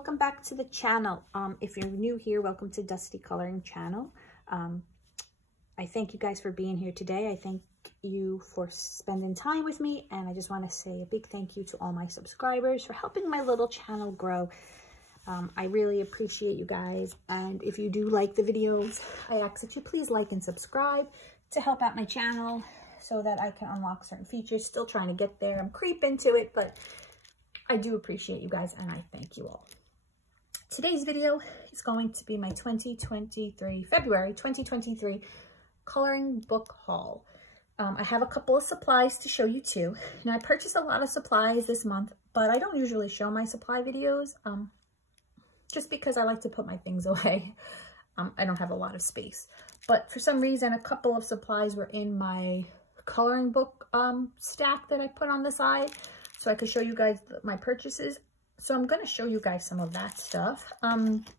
welcome back to the channel. If you're new here, welcome to Dusty Coloring channel. I thank you guys for being here today. I thank you for spending time with me, and I just want to say a big thank you to all my subscribers for helping my little channel grow. I really appreciate you guys, and if you do like the videos, I ask that you please like and subscribe to help out my channel so that I can unlock certain features. Still trying to get there. I'm creeping to it, but I do appreciate you guys, and I thank you all. Today's video is going to be my February 2023 coloring book haul. I have a couple of supplies to show you too. Now, I purchased a lot of supplies this month, but I don't usually show my supply videos just because I like to put my things away. I don't have a lot of space, but for some reason, a couple of supplies were in my coloring book stack that I put on the side, so I could show you guys my purchases. So I'm going to show you guys some of that stuff.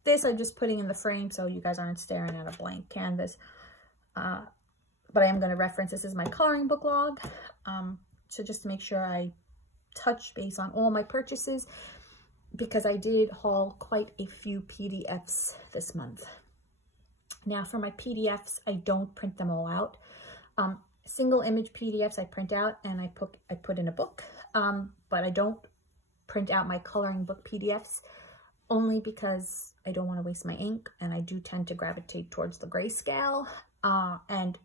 This I'm just putting in the frame so you guys aren't staring at a blank canvas. But I am going to reference this is my coloring book log. So just to make sure I touch base on all my purchases, because I did haul quite a few PDFs this month. Now for my PDFs, I don't print them all out. Single image PDFs I print out and I put in a book. But I don't print out my coloring book PDFs only because I don't want to waste my ink, and I do tend to gravitate towards the grayscale. And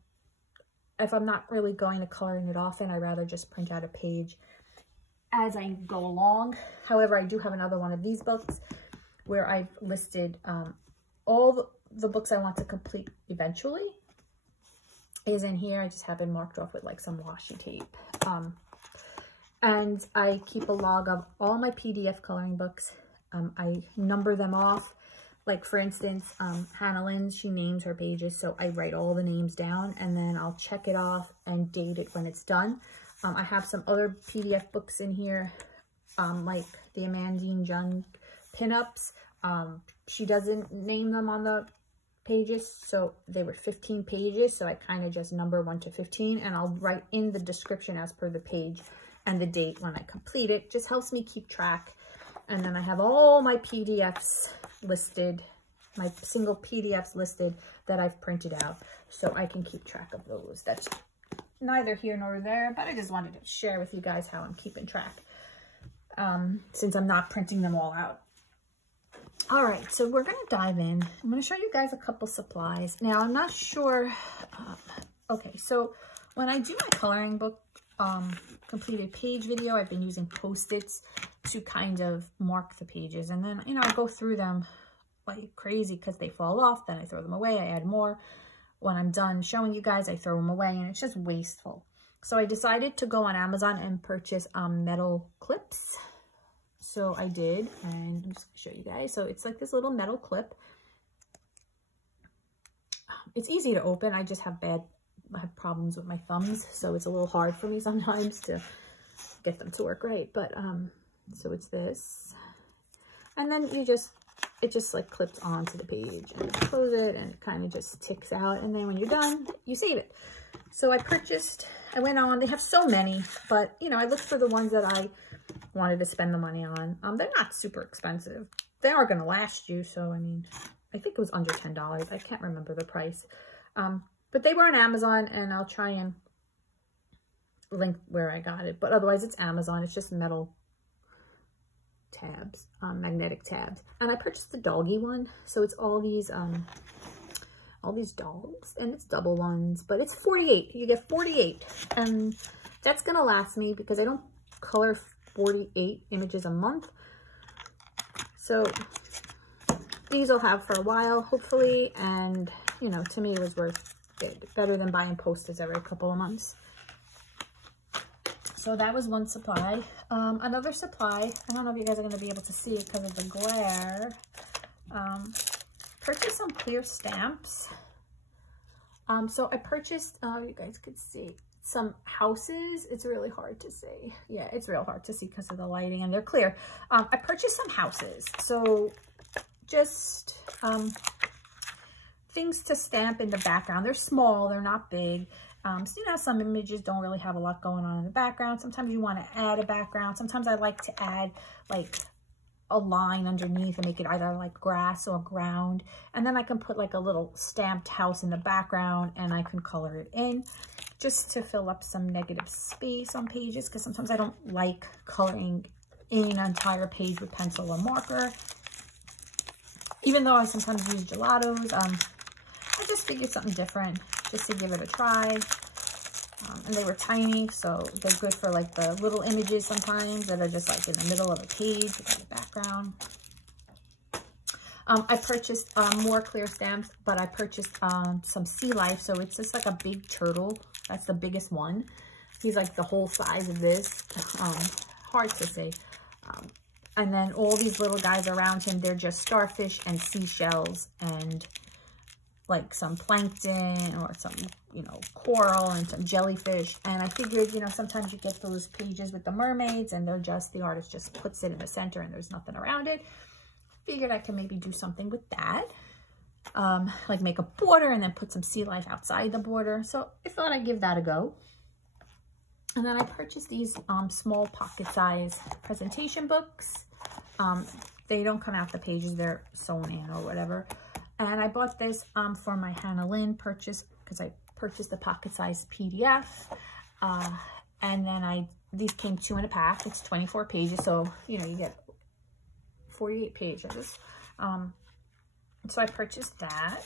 if I'm not really going to coloring it often, I'd rather just print out a page as I go along. However, I do have another one of these books where I've listed all the books I want to complete eventually is in here. I just have it marked off with like some washi tape. And I keep a log of all my PDF coloring books. I number them off. Like for instance, Hannah Lynn, she names her pages, so I write all the names down and then I'll check it off and date it when it's done. I have some other PDF books in here, like the Amandine Jung pinups. She doesn't name them on the pages, so they were 15 pages, so I kind of just number 1 to 15, and I'll write in the description as per the page and the date when I complete it. Just helps me keep track. And then I have all my PDFs listed, my single PDFs listed that I've printed out, so I can keep track of those. That's neither here nor there, but I just wanted to share with you guys how I'm keeping track, since I'm not printing them all out. All right, so we're going to dive in. I'm going to show you guys a couple supplies. Now, I'm not sure. Okay, so when I do my coloring book completed page video, I've been using Post-its to kind of mark the pages, and then, you know, I go through them like crazy because they fall off, then I throw them away, I add more. When I'm done showing you guys, I throw them away, and it's just wasteful. So I decided to go on Amazon and purchase metal clips. So I did, and I'm just gonna show you guys. So it's like this little metal clip. It's easy to open. I just have problems with my thumbs, so it's a little hard for me sometimes to get them to work right. But so it's this, and then it just like clips onto the page, and you close it, and it kind of just ticks out, and then when you're done, you save it. So I went on, they have so many, but you know, I looked for the ones that I wanted to spend the money on. They're not super expensive. They are going to last you, so I mean, I think it was under $10. I can't remember the price. But they were on Amazon, and I'll try and link where I got it. But otherwise, it's Amazon. It's just metal tabs, magnetic tabs. And I purchased the doggy one. So it's all these dogs, and it's double ones, but it's 48. You get 48. And that's going to last me because I don't color 48 images a month. So these I'll have for a while, hopefully. And, you know, to me, it was worth it. Better than buying Post-its every couple of months. So that was one supply. Another supply, I don't know if you guys are going to be able to see it because of the glare. Purchased some clear stamps. So I purchased, you guys could see, some houses. It's really hard to see. Yeah, it's real hard to see because of the lighting, and they're clear. I purchased some houses. So just things to stamp in the background. They're small, they're not big. So, you know, some images don't really have a lot going on in the background. Sometimes you want to add a background. Sometimes I like to add like a line underneath and make it either like grass or ground. And then I can put like a little stamped house in the background and I can color it in just to fill up some negative space on pages, because sometimes I don't like coloring in an entire page with pencil or marker. Even though I sometimes use gelatos, I just figured something different just to give it a try. And they were tiny, so they're good for like the little images sometimes that are just like in the middle of a page without a background. I purchased more clear stamps, but I purchased some Sea Life. So it's just like a big turtle. That's the biggest one. He's like the whole size of this. Hard to say. And then all these little guys around him, they're just starfish and seashells and like some plankton or some, you know, coral and some jellyfish. And I figured, you know, sometimes you get those pages with the mermaids and they're just, the artist just puts it in the center and there's nothing around it. Figured I can maybe do something with that. Like make a border and then put some Sea Life outside the border. So I thought I'd give that a go. And then I purchased these small pocket size presentation books. They don't come out the pages, they're sewn in or whatever. And I bought this for my Hannah Lynn purchase because I purchased the pocket size PDF. And then these came 2 in a pack. It's 24 pages. So, you know, you get 48 pages. So I purchased that.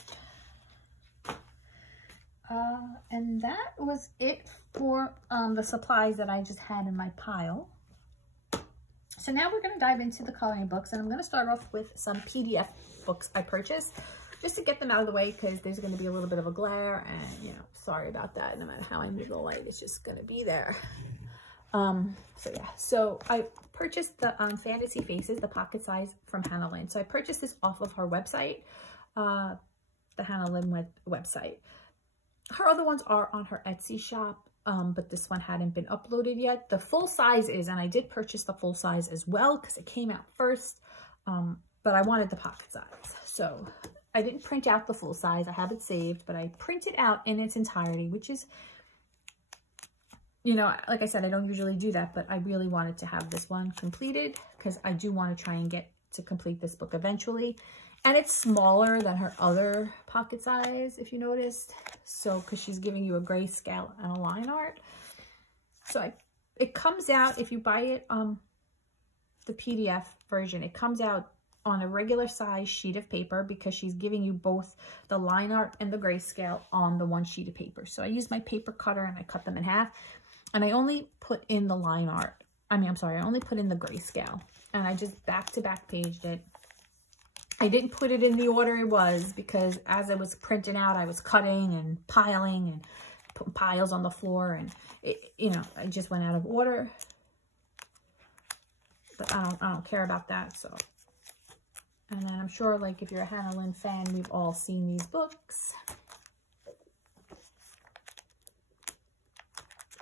And that was it for the supplies that I just had in my pile. So now we're going to dive into the coloring books, and I'm going to start off with some PDF books I purchased just to get them out of the way, because there's going to be a little bit of a glare, and, you know, sorry about that. No matter how I move the light, it's just going to be there. So yeah, so I purchased the Fantasy Faces, the pocket size from Hannah Lynn. So I purchased this off of her website, the Hannah Lynn website. Her other ones are on her Etsy shop, but this one hadn't been uploaded yet. The full size is, and I did purchase the full size as well because it came out first, but I wanted the pocket size. So I didn't print out the full size. I have it saved, but I print it out in its entirety, which is, you know, like I said, I don't usually do that, but I really wanted to have this one completed because I do want to try and get to complete this book eventually. And it's smaller than her other pocket size, if you noticed. So, because she's giving you a grayscale and a line art. So it comes out, if you buy it, the PDF version, it comes out on a regular size sheet of paper because she's giving you both the line art and the grayscale on the one sheet of paper. So I used my paper cutter and I cut them in half. And I only put in the line art. I only put in the grayscale. And I just back-to-back paged it. I didn't put it in the order it was because as I was printing out, I was cutting and piling and putting piles on the floor. And, you know, I just went out of order. But I don't care about that, so. And then I'm sure, like, if you're a Hannah Lynn fan, we've all seen these books.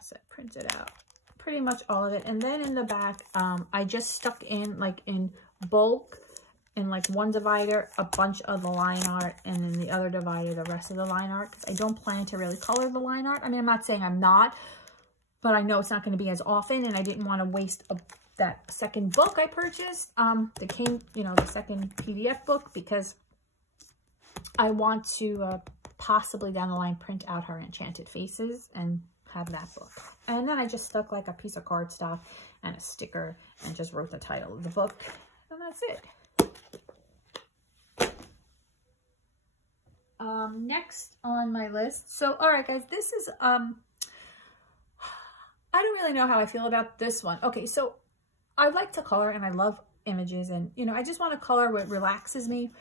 So I printed out pretty much all of it. And then in the back, I just stuck in, like, in bulk, in like one divider, a bunch of the line art, and then the other divider, the rest of the line art, because I don't plan to really color the line art. I mean, I'm not saying I'm not, but I know it's not going to be as often, and I didn't want to waste that second book I purchased, that came, you know, the second PDF book, because I want to possibly down the line print out her Enchanted Faces and have that book. And then I just stuck like a piece of cardstock and a sticker and just wrote the title of the book, and that's it. Next on my list. So, all right, guys, this is, I don't really know how I feel about this one. Okay, so I like to color and I love images, and, you know, I just want to color what relaxes me,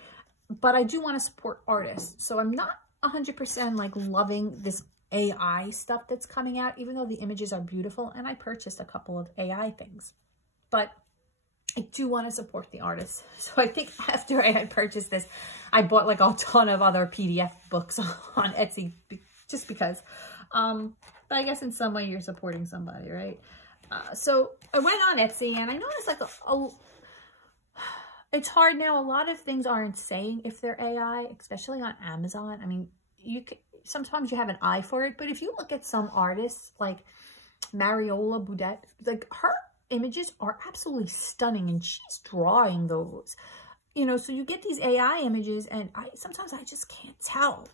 but I do want to support artists. So I'm not 100% like loving this AI stuff that's coming out, even though the images are beautiful. And I purchased a couple of AI things, but I do want to support the artists. So I think after I had purchased this, I bought like a ton of other PDF books on Etsy just because. But I guess in some way you're supporting somebody, right? So I went on Etsy and I noticed like it's hard now. A lot of things aren't saying if they're AI, especially on Amazon. I mean, sometimes you have an eye for it, but if you look at some artists like Mariola Boudet, like her images are absolutely stunning, and she's drawing those. You know, so you get these AI images, and sometimes I just can't tell.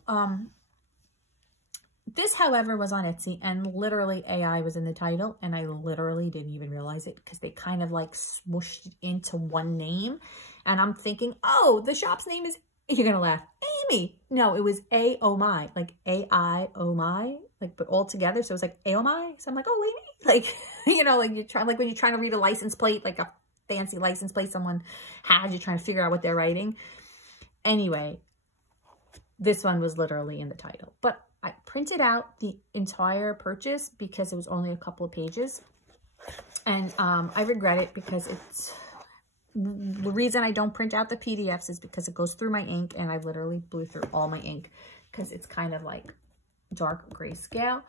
This, however, was on Etsy, and literally AI was in the title, and I literally didn't even realize it because they kind of like smooshed it into one name. And I'm thinking, oh, the shop's name is, you're going to laugh, Amy. No, it was A-O-My, like A-I-O-My, like, but all together. So it was like A-O-My. So I'm like, oh, Amy. Like, you know, like you're trying, like when you're trying to read a license plate, like a fancy license plate someone has, you're trying to figure out what they're writing. Anyway, this one was literally in the title, but I printed out the entire purchase because it was only a couple of pages. And I regret it because it's, the reason I don't print out the PDFs is because it goes through my ink, and I literally blew through all my ink because it's kind of like dark grayscale.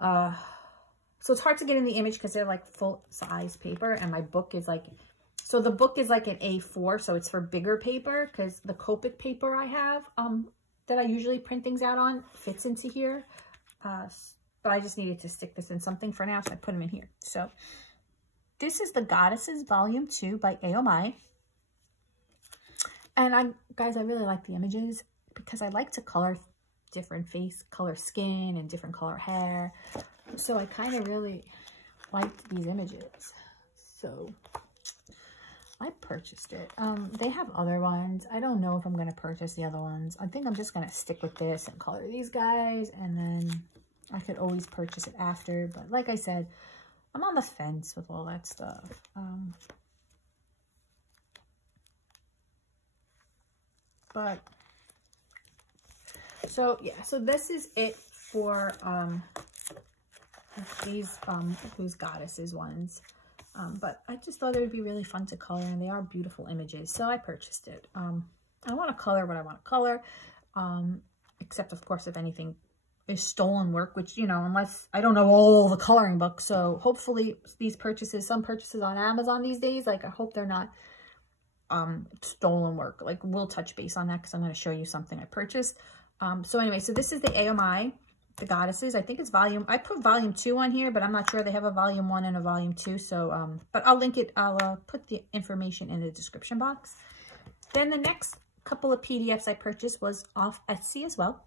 So it's hard to get in the image because they're like full size paper, and my book is like, so the book is like an A4, so it's for bigger paper because the Copic paper I have, that I usually print things out on fits into here. But I just needed to stick this in something for now, so I put them in here. So this is the Godesses Volume 2 by A.O.My. And guys, I really like the images because I like to color different face color skin and different color hair. So I kind of really liked these images. So I purchased it. They have other ones. I don't know if I'm going to purchase the other ones. I think I'm just going to stick with this and color these guys, and then I could always purchase it after. But like I said, I'm on the fence with all that stuff. But so yeah, so this is it for these Godesses ones. But I just thought it would be really fun to color, and they are beautiful images, so I purchased it. I want to color what I want to color, except of course if anything is stolen work, which, you know, unless I don't know all the coloring books. So hopefully these purchases, some purchases on Amazon these days, like I hope they're not stolen work. Like we'll touch base on that because I'm going to show you something I purchased. So anyway, so this is the A.O.My, the Godesses. I think it's I put volume 2 on here, but I'm not sure they have a volume 1 and a volume 2. So, but I'll link it. I'll put the information in the description box. Then the next couple of PDFs I purchased was off Etsy as well.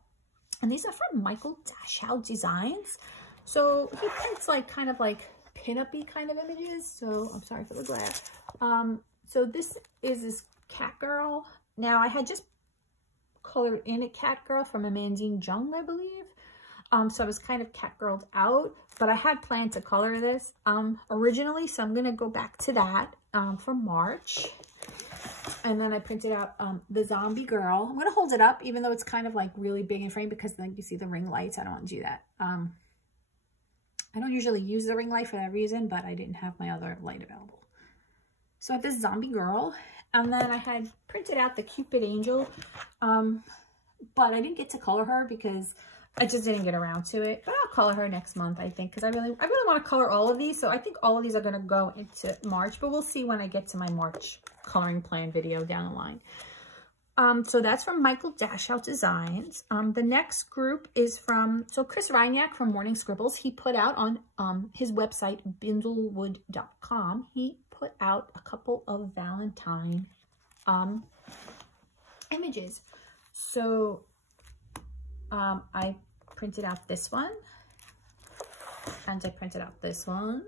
And these are from Michael Dashow Designs. So he prints like kind of like pin-up-y kind of images. So I'm sorry for the glare. So this is this cat girl. Now I had just colored in a cat girl from Amandine Jung, I believe. So I was kind of cat girled out, but I had planned to color this originally. So I'm going to go back to that for March. And then I printed out the zombie girl. I'm going to hold it up, even though it's kind of like really big in frame, because then you see the ring lights. I don't want to do that. I don't usually use the ring light for that reason, but I didn't have my other light available. So I have this zombie girl, and then I had printed out the Cupid angel, but I didn't get to color her because I just didn't get around to it. But I'll color her next month, I think, because I really want to color all of these. So I think all of these are going to go into March, but we'll see when I get to my March coloring plan video down the line. So that's from Michael Dashow Designs. The next group is from, so Chris Reinyak from Morning Scribbles. He put out on his website, bindlewood.com, he put out a couple of Valentine images. So I printed out this one, and I printed out this one,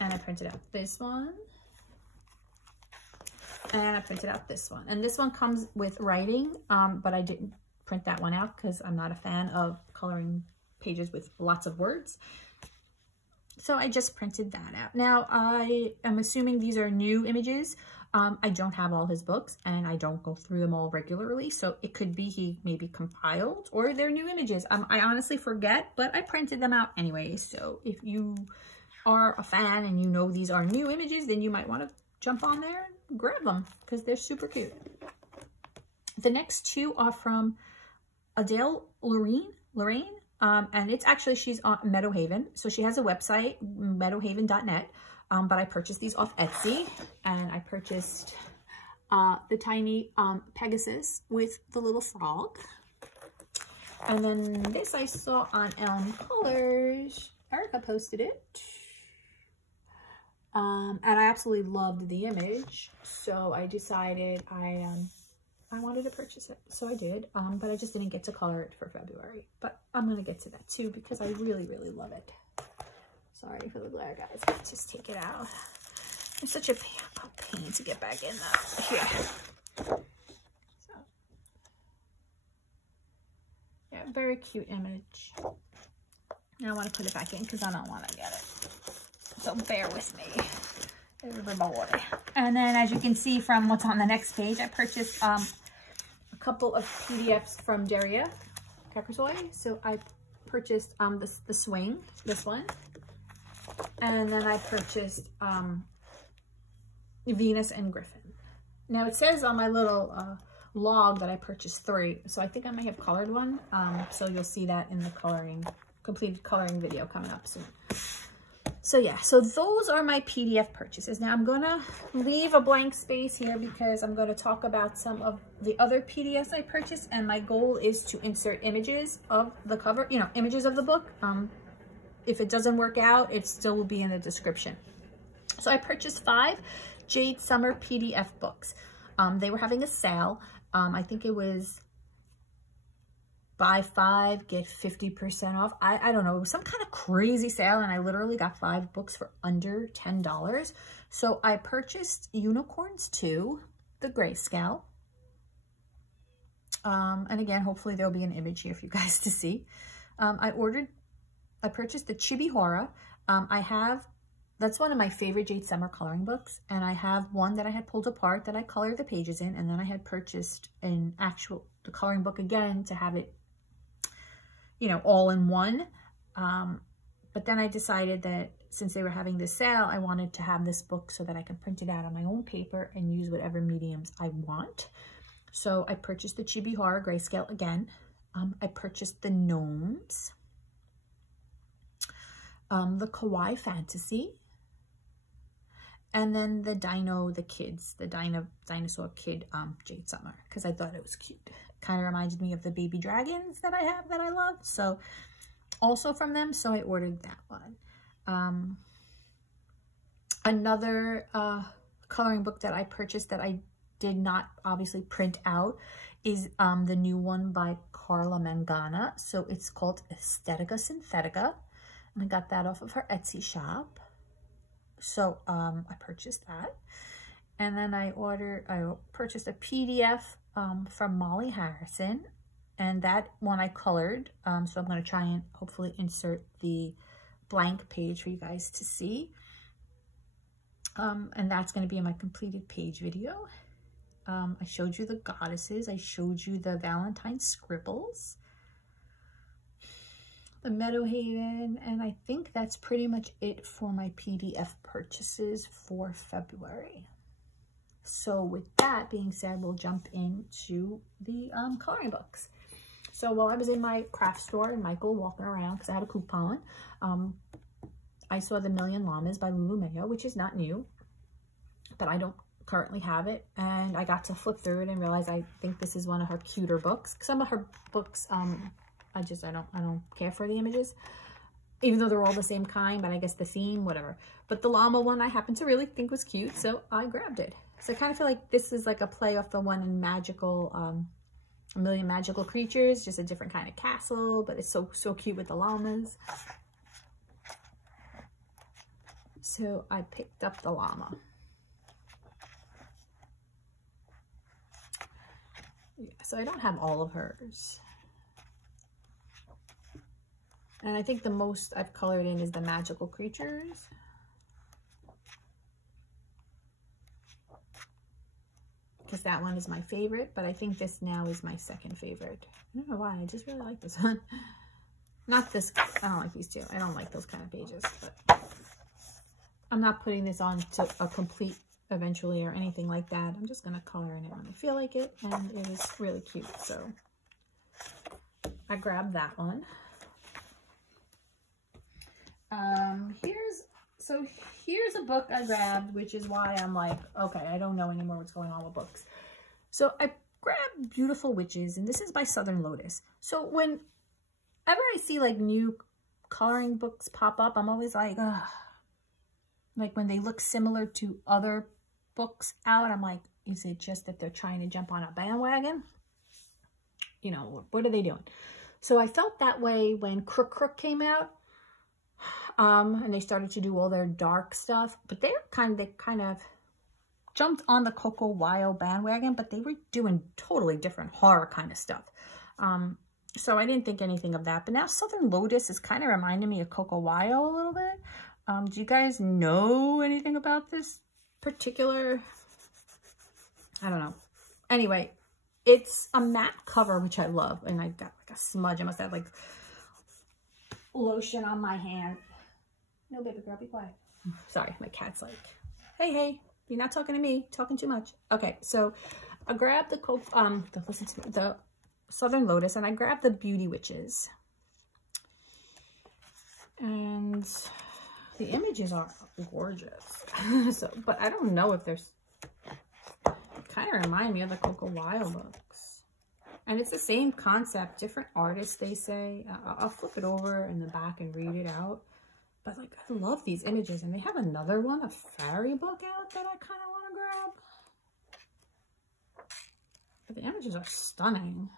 and I printed out this one, and I printed out this one. And this one comes with writing, but I didn't print that one out because I'm not a fan of coloring pages with lots of words. So I just printed that out. Now, I am assuming these are new images. I don't have all his books, and I don't go through them all regularly. So it could be he maybe compiled, or they're new images. I honestly forget, but I printed them out anyway. So if you are a fan and you know these are new images, then you might want to jump on there and grab them because they're super cute. The next two are from Adele Lorraine. And it's actually, she's on Meadowhaven. So she has a website, meadowhaven.net. But I purchased these off Etsy, and I purchased the tiny Pegasus with the little frog. And then this I saw on Elm Colors. Erica posted it. And I absolutely loved the image, so I decided I wanted to purchase it, so I did, but I just didn't get to color it for February, but I'm gonna get to that too because I really, really love it. Sorry for the glare, guys. Let's just take it out. It's such a pain to get back in though. Here. So, yeah, very cute image. And I want to put it back in because I don't want to get it. So bear with me, everybody. And then, as you can see from what's on the next page, I purchased a couple of PDFs from Daria Kakrasoy. So I purchased the Swing, this one, and then I purchased Venus and Griffin. Now it says on my little log that I purchased 3, so I think I may have colored one. So you'll see that in the completed coloring video coming up soon. So yeah, so those are my PDF purchases. Now I'm gonna leave a blank space here because I'm gonna talk about some of the other PDFs I purchased, and my goal is to insert images of the cover, you know, images of the book. If it doesn't work out, it still will be in the description. So I purchased 5 Jade Summer PDF books. They were having a sale. I think it was buy 5, get 50% off. I don't know, it was some kind of crazy sale, and I literally got 5 books for under $10. So I purchased Unicorns 2, the grayscale. And again, hopefully there'll be an image here for you guys to see. I purchased the Chibi Horror. That's one of my favorite Jade Summer coloring books, and I have one that I had pulled apart that I colored the pages in, and then I had purchased the coloring book again to have it, you know, all in one. But then I decided that since they were having this sale, I wanted to have this book so that I can print it out on my own paper and use whatever mediums I want. So I purchased the Chibi Horror grayscale again. I purchased the Gnomes, the Kawaii Fantasy, and then the Dinosaur Kid Jade Summer, because I thought it was cute. Kind of reminded me of the baby dragons that I have that I love. So also from them, so I ordered that one. Another coloring book that I purchased that I did not obviously print out is the new one by Carla Mangana. So it's called Asthetika Synthetika, and I got that off of her Etsy shop. So I purchased that. And then I purchased a PDF from Molly Harrison, and that one I colored. So I'm going to try and hopefully insert the blank page for you guys to see. And that's going to be in my completed page video. I showed you the Goddesses. I showed you the Valentine Scribbles, the Meadowhaven, and I think that's pretty much it for my PDF purchases for February. So with that being said, we'll jump into the coloring books. So while I was in my craft store in Michael walking around, because I had a coupon, I saw the Million Llamas by Lulu Mayo, which is not new, but I don't currently have it. And I got to flip through it and realize I think this is one of her cuter books. Some of her books, I don't care for the images, even though they're all the same kind, but I guess the theme, whatever. But the llama one I happen to really think was cute, so I grabbed it. So I kind of feel like this is like a play off the one in Magical, A Million Magical Creatures, just a different kind of castle, but it's so cute with the llamas. So I picked up the llama. Yeah, so I don't have all of hers. And I think the most I've colored in is the Magical Creatures. Because that one is my favorite, but I think this now is my second favorite. I don't know why, I just really like this one. Not this, I don't like these two. I don't like those kind of pages, but I'm not putting this on to a complete eventually or anything like that. I'm just gonna color in it when I feel like it, and it is really cute, so I grabbed that one. Here's a book I grabbed, which is why I'm like, okay, I don't know anymore what's going on with books. So I grabbed Beautiful Witches, and this is by Southern Lotus. So whenever I see like new coloring books pop up, I'm always like, ugh. like when they look similar to other books out, I'm like, is it just that they're trying to jump on a bandwagon? You know, what are they doing? So I felt that way when Crook came out, and they started to do all their dark stuff, but they kind of jumped on the Coco Wyo bandwagon, but they were doing totally different horror kind of stuff. So I didn't think anything of that. But now Southern Lotus is kind of reminding me of Coco Wyo a little bit. Do you guys know anything about this particular? I don't know. Anyway, it's a matte cover, which I love. And I got like a smudge. I must have like lotion on my hand. No, baby girl, be quiet. Sorry, my cat's like, hey, you're not talking to me, talking too much. Okay, so I grabbed the Southern Lotus, and I grabbed the Beauty Witches. And the images are gorgeous. So, but I don't know if there's, kind of remind me of the Coco Wyo books. And it's the same concept, different artists, they say. I'll flip it over in the back and read it out. But like, I love these images. And they have another one, a fairy book out that I kind of want to grab. But the images are stunning.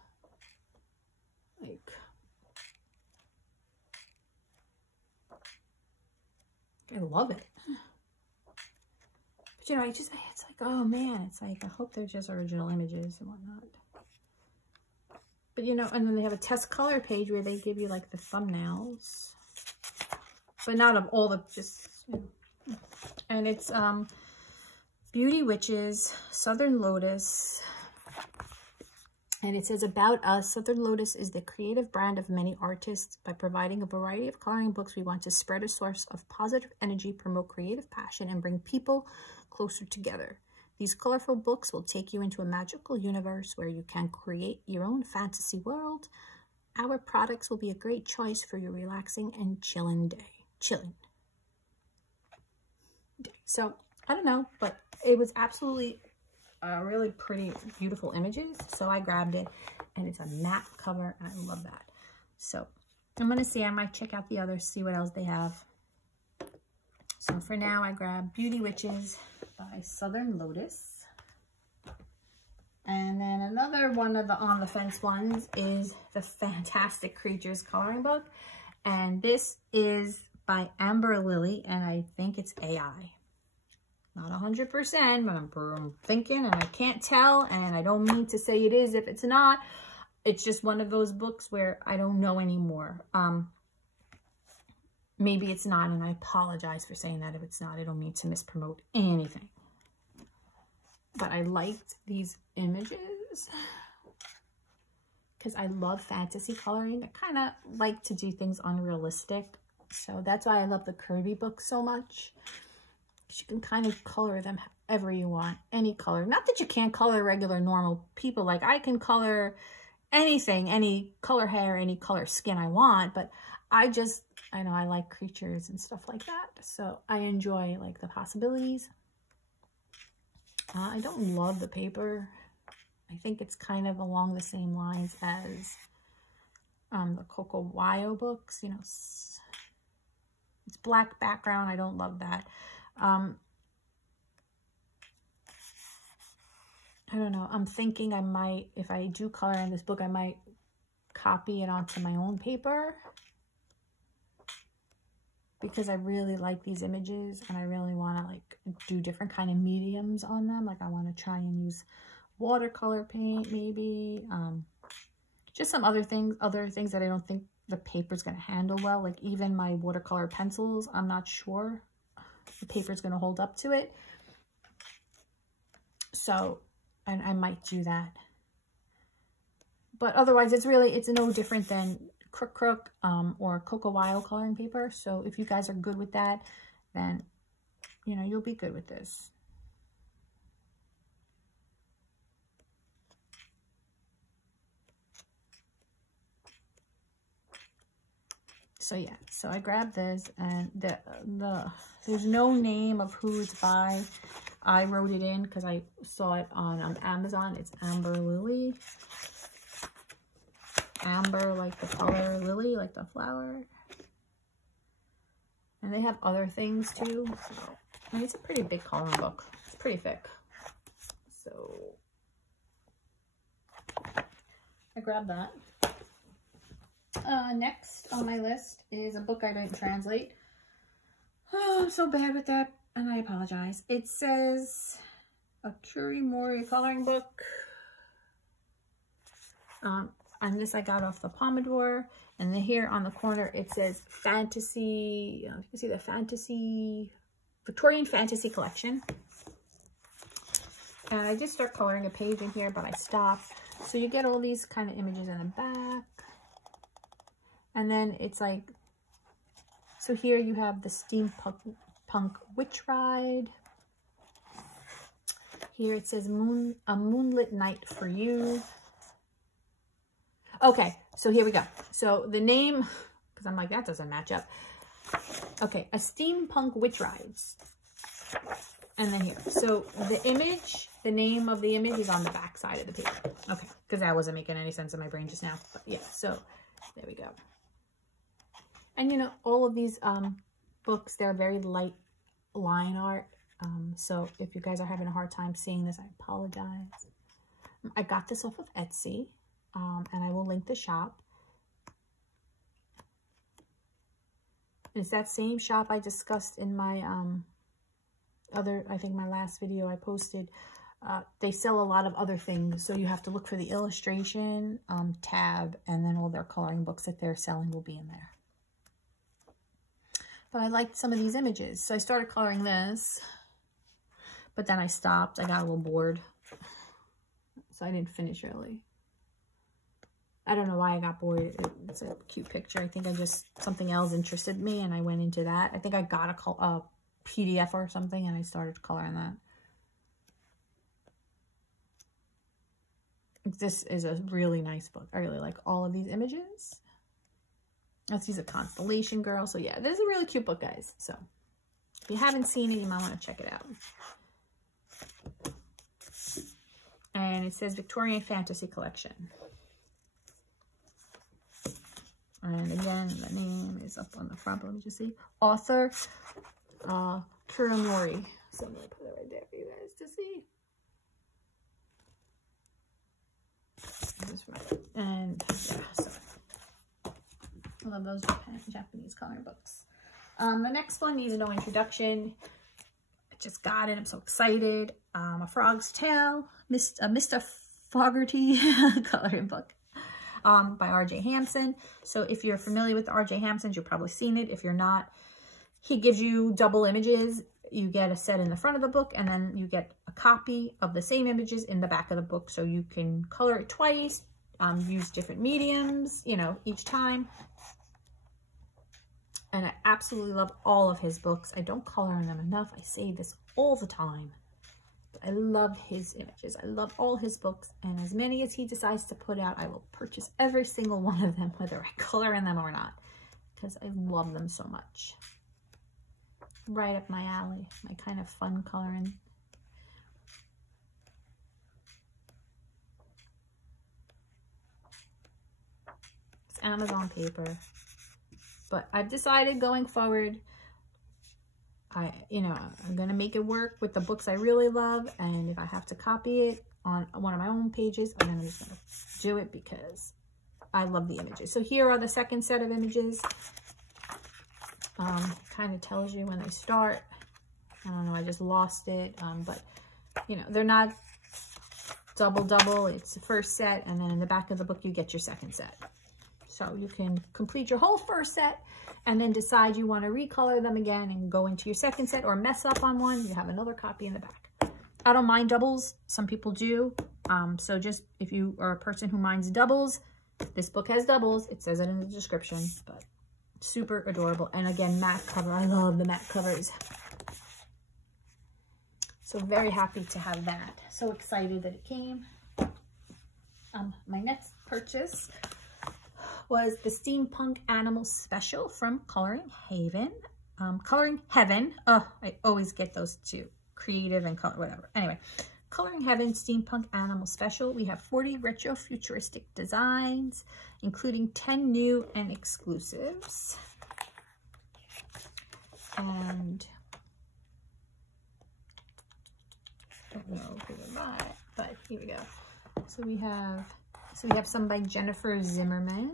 Like, I love it. But you know, it's like, oh man, it's like, I hope they're just original images and whatnot. But you know, and then they have a test color page where they give you like the thumbnails. But not of all the, just, you know. And it's Beauty Witches, Southern Lotus. And it says, about us, Southern Lotus is the creative brand of many artists. By providing a variety of coloring books, we want to spread a source of positive energy, promote creative passion, and bring people closer together. These colorful books will take you into a magical universe where you can create your own fantasy world. Our products will be a great choice for your relaxing and chilling day. So, I don't know, but it was absolutely really pretty, beautiful images. So I grabbed it, and it's a matte cover, and I love that. So I'm going to see, I might check out the others, see what else they have. So for now, I grabbed Beauty Witches by Southern Lotus. And then another one of the on the fence ones is the Fantastic Creatures coloring book. And this is by Amber Lily, and I think it's AI. Not 100%, but I'm thinking, and I can't tell, and I don't mean to say it is if it's not. It's just one of those books where I don't know anymore. Maybe it's not, and I apologize for saying that if it's not. I don't mean to mispromote anything. But I liked these images because I love fantasy coloring. I kind of like to do things unrealistic. So that's why I love the Kirby books so much. You can kind of color them however you want, any color. Not that you can't color regular normal people. Like, I can color anything, any color hair, any color skin I want, but I know I like creatures and stuff like that. So I enjoy like the possibilities. I don't love the paper. I think it's kind of along the same lines as the Coco Wyo books. You know, it's black background. I don't love that. I don't know. I'm thinking I might, if I do color in this book, I might copy it onto my own paper because I really like these images and I really want to like do different kind of mediums on them. Like, I want to try and use watercolor paint, maybe, just some other things that I don't think the paper's going to handle well. Like, even my watercolor pencils, I'm not sure the paper's going to hold up to it. So, and I might do that. But otherwise, it's no different than Crook or Coco Wyo coloring paper. So if you guys are good with that, then, you know, you'll be good with this. So yeah, so I grabbed this, and there's no name of who it's by. I wrote it in because I saw it on Amazon. It's Amber Lily. Amber like the color, lily like the flower. And they have other things too. So, I mean, it's a pretty big coloring book. It's pretty thick. So I grabbed that. Next on my list is a book I didn't translate. Oh, I'm so bad with that, and I apologize. It says a Mori coloring book. And this I got off the Pomodoro. And then here on the corner it says Fantasy. You can see the Victorian Fantasy Collection. And I did start coloring a page in here, but I stopped. So you get all these kind of images in the back. And then it's like, so here you have the Steampunk Witch Ride. Here it says A Moonlit Night for You. Okay, so here we go. So the name, because I'm like, that doesn't match up. Okay, A Steampunk Witch Rides. And then here. So the image, the name of the image is on the back side of the paper. Okay, because that wasn't making any sense in my brain just now. But yeah, so there we go. And you know, all of these books, they're very light line art. So if you guys are having a hard time seeing this, I apologize. I got this off of Etsy, and I will link the shop. It's that same shop I discussed in my I think my last video I posted. They sell a lot of other things, so you have to look for the illustration tab, and then all their coloring books that they're selling will be in there. But I liked some of these images, so I started coloring this, but then I stopped. I got a little bored, so I didn't finish early. I don't know why I got bored. It's a cute picture. I think something else interested me, and I went into that. I think I got a PDF or something, and I started coloring that. This is a really nice book. I really like all of these images. She's a constellation girl. So yeah, this is a really cute book, guys. So if you haven't seen it, you might want to check it out. And it says Victorian Fantasy Collection. And again, the name is up on the front. Let me just see. Author, Mori. So I'm going to put it right there for you guys to see. And yeah, so I love those Japanese coloring books. The next one needs no introduction. I just got it. I'm so excited. A Frog's Tale, Mr. Fogarty coloring book by R.J. Hampson. So if you're familiar with R.J. Hampson's, you've probably seen it. If you're not, he gives you double images. You get a set in the front of the book, and then you get a copy of the same images in the back of the book, so you can color it twice, use different mediums, you know, each time. And I absolutely love all of his books. I don't color in them enough. I say this all the time. But I love his images. I love all his books, and as many as he decides to put out, I will purchase every single one of them, whether I color in them or not, because I love them so much. Right up my alley, my kind of fun coloring. It's Amazon paper, but I've decided going forward, I'm gonna make it work with the books I really love, and if I have to copy it on one of my own pages, I'm just gonna do it because I love the images. So here are the second set of images. Kind of tells you when they start. I don't know, I just lost it. But you know, they're not double. It's the first set, and then in the back of the book you get your second set. So you can complete your whole first set and then decide you want to recolor them again and go into your second set, or mess up on one, you have another copy in the back. I don't mind doubles. Some people do. So just if you are a person who minds doubles, this book has doubles. It says it in the description, but super adorable. And again, matte cover. I love the matte covers. So very happy to have that. So excited that it came. My next purchase was the Steampunk Animal Special from Coloring Heaven. Oh, I always get those two. Creative and color, whatever. Anyway, Coloring Heaven Steampunk Animal Special. We have 40 retro futuristic designs, including 10 new and exclusives. And I don't know who they're by, but here we go. So we have some by Jennifer Zimmerman.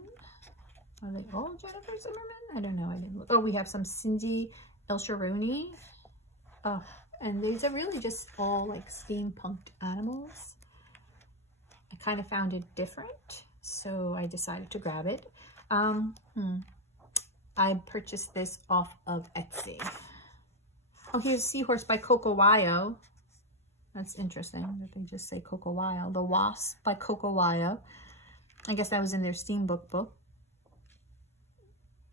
Are they all Jennifer Zimmerman? I don't know. I didn't look. Oh, we have some Cindy El-Sharouni. Oh, and these are really just all like steampunked animals. I kind of found it different, so I decided to grab it. I purchased this off of Etsy. Oh, here's Seahorse by Kawaii. That's interesting that they just say Kawaii. The Wasp by Kawaii. I guess that was in their Steampunk book.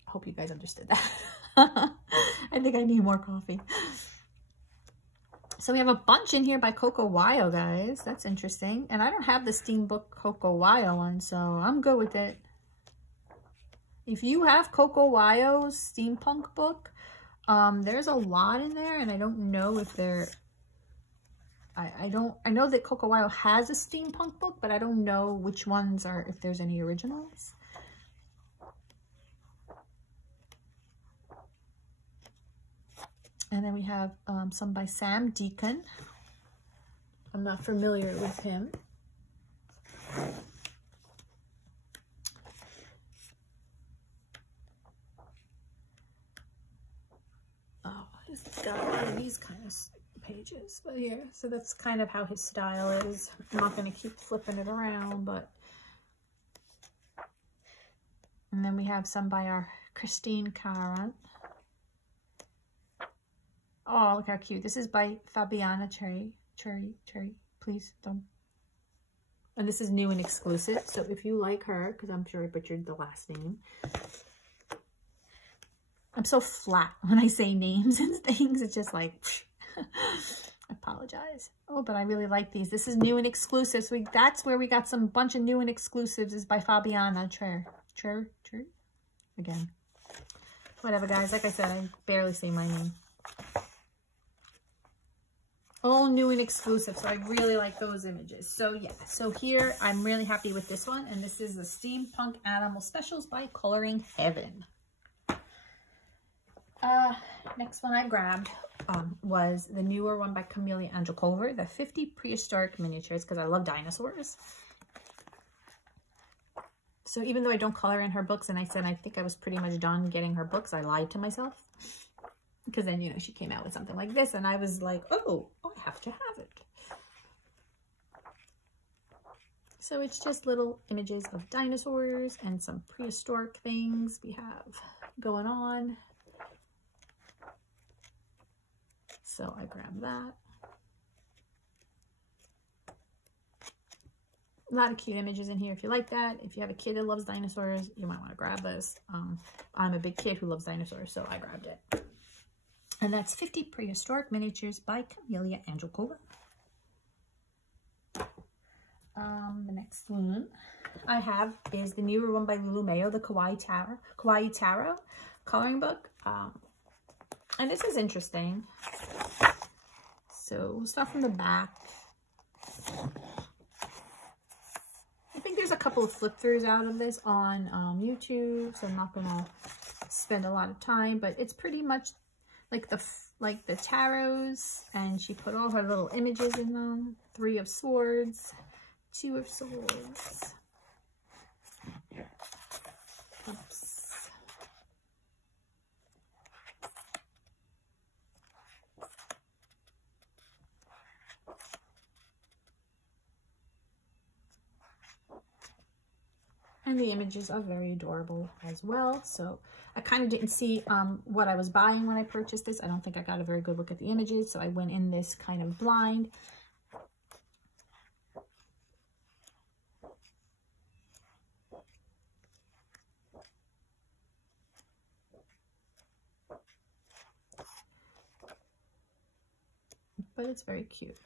I hope you guys understood that. I think I need more coffee. So we have a bunch in here by Kawaii, guys. That's interesting. And I don't have the Steampunk Kawaii one, so I'm good with it. If you have Kawaii's Steampunk book, there's a lot in there, and I don't know if they're... I know that Kawaii has a Steampunk book, but I don't know which ones are, if there's any originals. And then we have some by Sam Deacon. I'm not familiar with him. Oh, he's got one of these kind of pages, but here, so that's kind of how his style is. I'm not going to keep flipping it around, but... And then we have some by our Christine Caron. Oh, look how cute. This is by Fabiana Cherry. Please don't. And this is new and exclusive. So if you like her, because I'm sure I butchered the last name. I'm so flat when I say names and things. It's just like, I apologize. Oh, but I really like these. This is new and exclusive. So that's where we got some bunch of new and exclusives is by Fabiana Cherry. Again. Whatever, guys. Like I said, I barely say my name. All new and exclusive, so I really like those images. So yeah, so here I'm really happy with this one, and this is the Steampunk Animal Specials by Coloring Heaven. Next one I grabbed was the newer one by Camellia Angelcover, the 50 Prehistoric Miniatures, because I love dinosaurs. So even though I don't color in her books, and I said I think I was pretty much done getting her books, I lied to myself. Because then, you know, she came out with something like this, and I was like, oh, I have to have it. So it's just little images of dinosaurs and some prehistoric things we have going on. So I grabbed that. A lot of cute images in here if you like that. If you have a kid that loves dinosaurs, you might want to grab this. I'm a big kid who loves dinosaurs, so I grabbed it. And that's 50 Prehistoric Miniatures by Camellia Angelcover. The next one I have is the newer one by Lulu Mayo, the Kawaii Tarot coloring book. And this is interesting. So we'll start from the back. I think there's a couple of flip throughs out of this on YouTube, so I'm not gonna spend a lot of time, but it's pretty much like the tarots, and she put all her little images in them. 3 of Swords, 2 of Swords. Oops. And the images are very adorable as well. So I kind of didn't see what I was buying when I purchased this. I don't think I got a very good look at the images, so I went in this kind of blind. But it's very cute.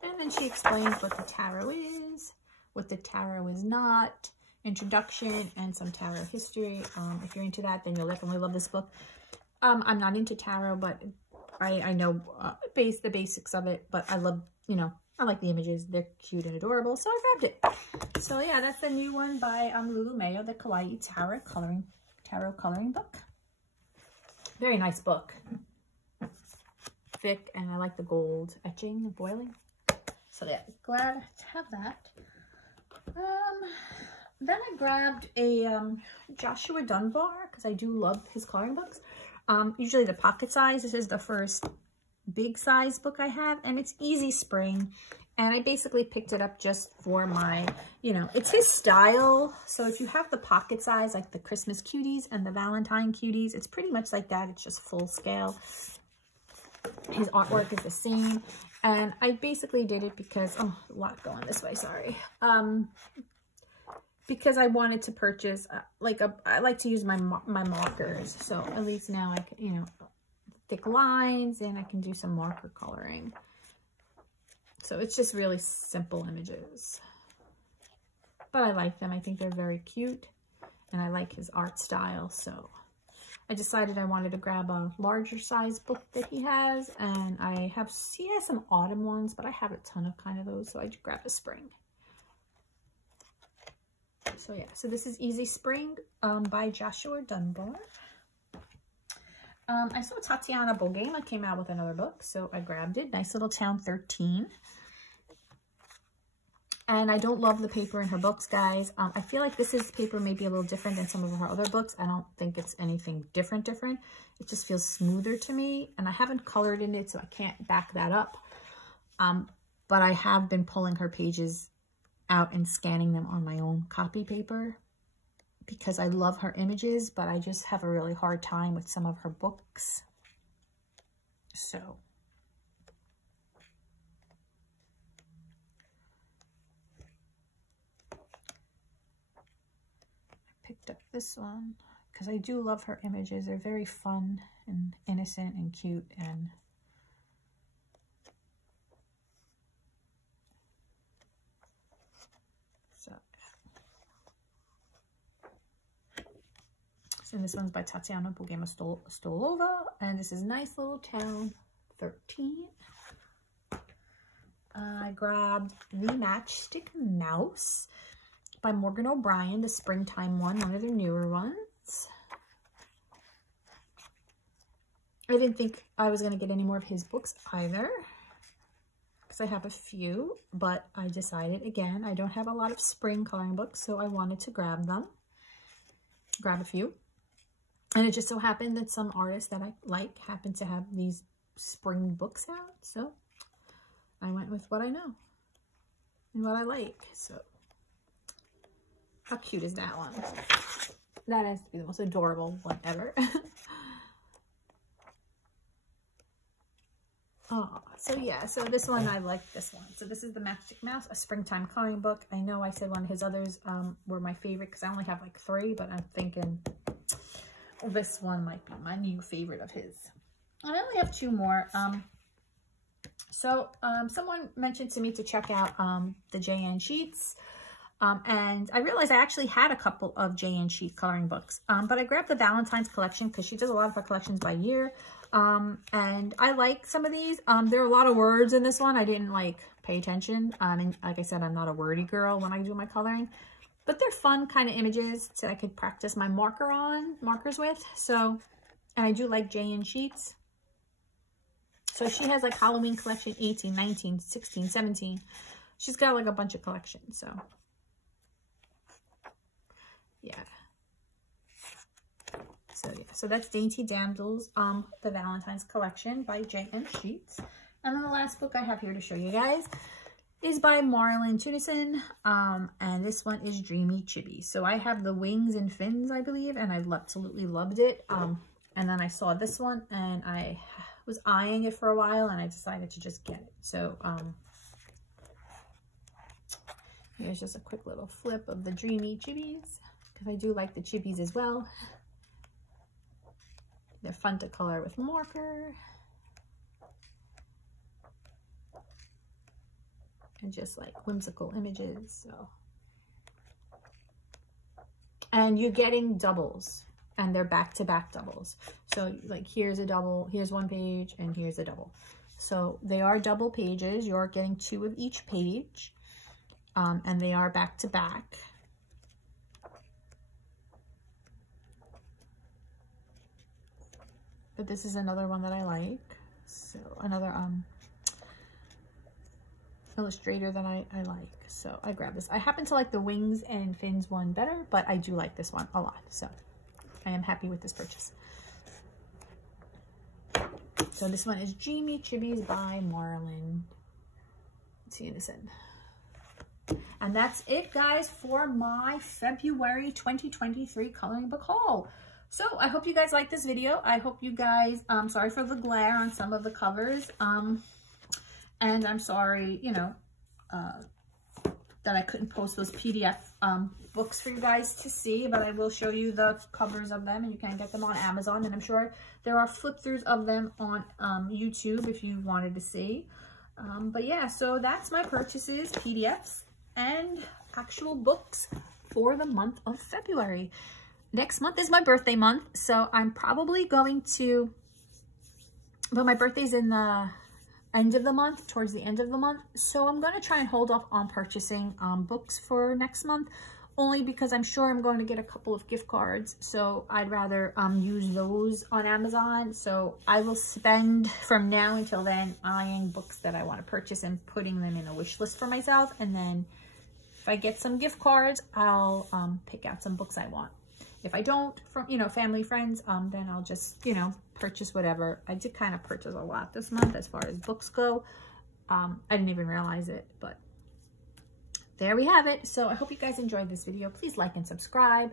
And then she explains what the tarot is, what the tarot is not, introduction and some tarot history. If you're into that, then you'll definitely love this book. I'm not into tarot, but I know the basics of it, but I love, you know, I like the images. They're cute and adorable, so I grabbed it. So yeah, that's the new one by Lulu Mayo, the Kawaii Tarot Coloring Book. Very nice book. Thick, and I like the gold etching, the boiling. So yeah, glad to have that. Then I grabbed a Joshua Dunbar, because I do love his coloring books. Usually the pocket size. This is the first big size book I have, and it's Easy Spring. And I basically picked it up just for my, you know, it's his style. So if you have the pocket size, like the Christmas cuties and the Valentine cuties, it's pretty much like that. It's just full scale. His artwork is the same. And I basically did it because, oh, a lot going this way, sorry. Because I wanted to purchase, I like to use my markers. So at least now I can, you know, thick lines, and I can do some marker coloring. So it's just really simple images. But I like them. I think they're very cute. And I like his art style. So I decided I wanted to grab a larger size book that he has. And he has some autumn ones, but I have a ton of kind of those. So I just grabbed a spring. So yeah, so this is Easy Spring by Joshua Dunbar. I saw Tatiana Bogema came out with another book, so I grabbed it. Nice Little Town 13. And I don't love the paper in her books, guys. I feel like this paper may be a little different than some of her other books. I don't think it's anything different. It just feels smoother to me. And I haven't colored in it, so I can't back that up. But I have been pulling her pages out and scanning them on my own copy paper because I love her images, but I just have a really hard time with some of her books. So I picked up this one because I do love her images. They're very fun and innocent and cute, and and this one's by Tatiana Bogema Stolova, and this is Nice Little Town 13. I grabbed The Matchstick Mouse by Morgan O'Brien, the springtime one of their newer ones. I didn't think I was going to get any more of his books either, because I have a few, but I decided, again, I don't have a lot of spring coloring books, so I wanted to grab a few. And it just so happened that some artists that I like happen to have these spring books out. So I went with what I know and what I like. So how cute is that one? That has to be the most adorable one ever. Oh, so yeah, so this one, I like this one. So this is the Matchstick Mouse, a springtime coloring book. I know I said one of his others were my favorite because I only have like 3, but I'm thinking this one might be my new favorite of his. I only have 2 more. Someone mentioned to me to check out the JN Sheets. And I realized I actually had a couple of JN Sheet coloring books. But I grabbed the Valentine's collection because she does a lot of her collections by year. And I like some of these. There are a lot of words in this one. I didn't like pay attention. And like I said, I'm not a wordy girl when I do my coloring. But they're fun kind of images that I could practice my markers with. So, and I do like JN Sheets. So she has like Halloween collection 18, 19, 16, 17. She's got like a bunch of collections. So, yeah. So that's Dainty Damsels, the Valentine's collection by JN Sheets. And then the last book I have here to show you guys is by Marlontunison, and this one is Dreamy Chibi. So I have the Wings and Fins, I believe, and I absolutely loved it. And then I saw this one, and I was eyeing it for a while, and I decided to just get it. So here's just a quick little flip of the Dreamy Chibis, because I do like the chibis as well. They're fun to color with marker. And just like whimsical images. So and you're getting doubles, and they're back-to-back doubles. So like here's a double, here's one page, and here's a double. So they are double pages. You're getting 2 of each page, and they are back-to-back. But this is another one that I like. So another illustrator that I like. So I grabbed this. I happen to like the Wings and Fins one better, but I do like this one a lot. So I am happy with this purchase. So this one is Dreamy Chibis by Marlontunison. And that's it, guys, for my February 2023 coloring book haul. So I hope you guys like this video. I hope you guys, sorry for the glare on some of the covers. And I'm sorry, you know, that I couldn't post those PDF books for you guys to see, but I will show you the covers of them, and you can get them on Amazon, and I'm sure there are flip-throughs of them on YouTube if you wanted to see. But yeah, so that's my purchases, PDFs, and actual books for the month of February. Next month is my birthday month, so I'm probably going to, but my birthday's in the end of the month, towards the end of the month, so I'm going to try and hold off on purchasing books for next month, only because I'm sure I'm going to get a couple of gift cards, so I'd rather use those on Amazon. So I will spend from now until then eyeing books that I want to purchase and putting them in a wish list for myself, and then if I get some gift cards, I'll pick out some books I want. If I don't, from, you know, family, friends, then I'll just, you know, purchase whatever. I did kind of purchase a lot this month as far as books go. I didn't even realize it, but there we have it. So I hope you guys enjoyed this video. Please like and subscribe.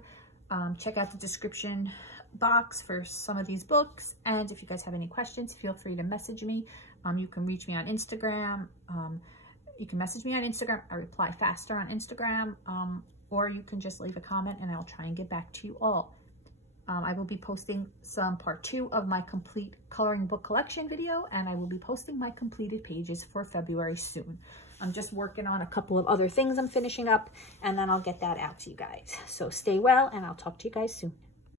Check out the description box for some of these books. And if you guys have any questions, feel free to message me. You can reach me on Instagram. You can message me on Instagram. I reply faster on Instagram. Or you can just leave a comment and I'll try and get back to you all. I will be posting some part 2 of my complete coloring book collection video, and I will be posting my completed pages for February soon. I'm just working on a couple of other things I'm finishing up, and then I'll get that out to you guys. So stay well, and I'll talk to you guys soon.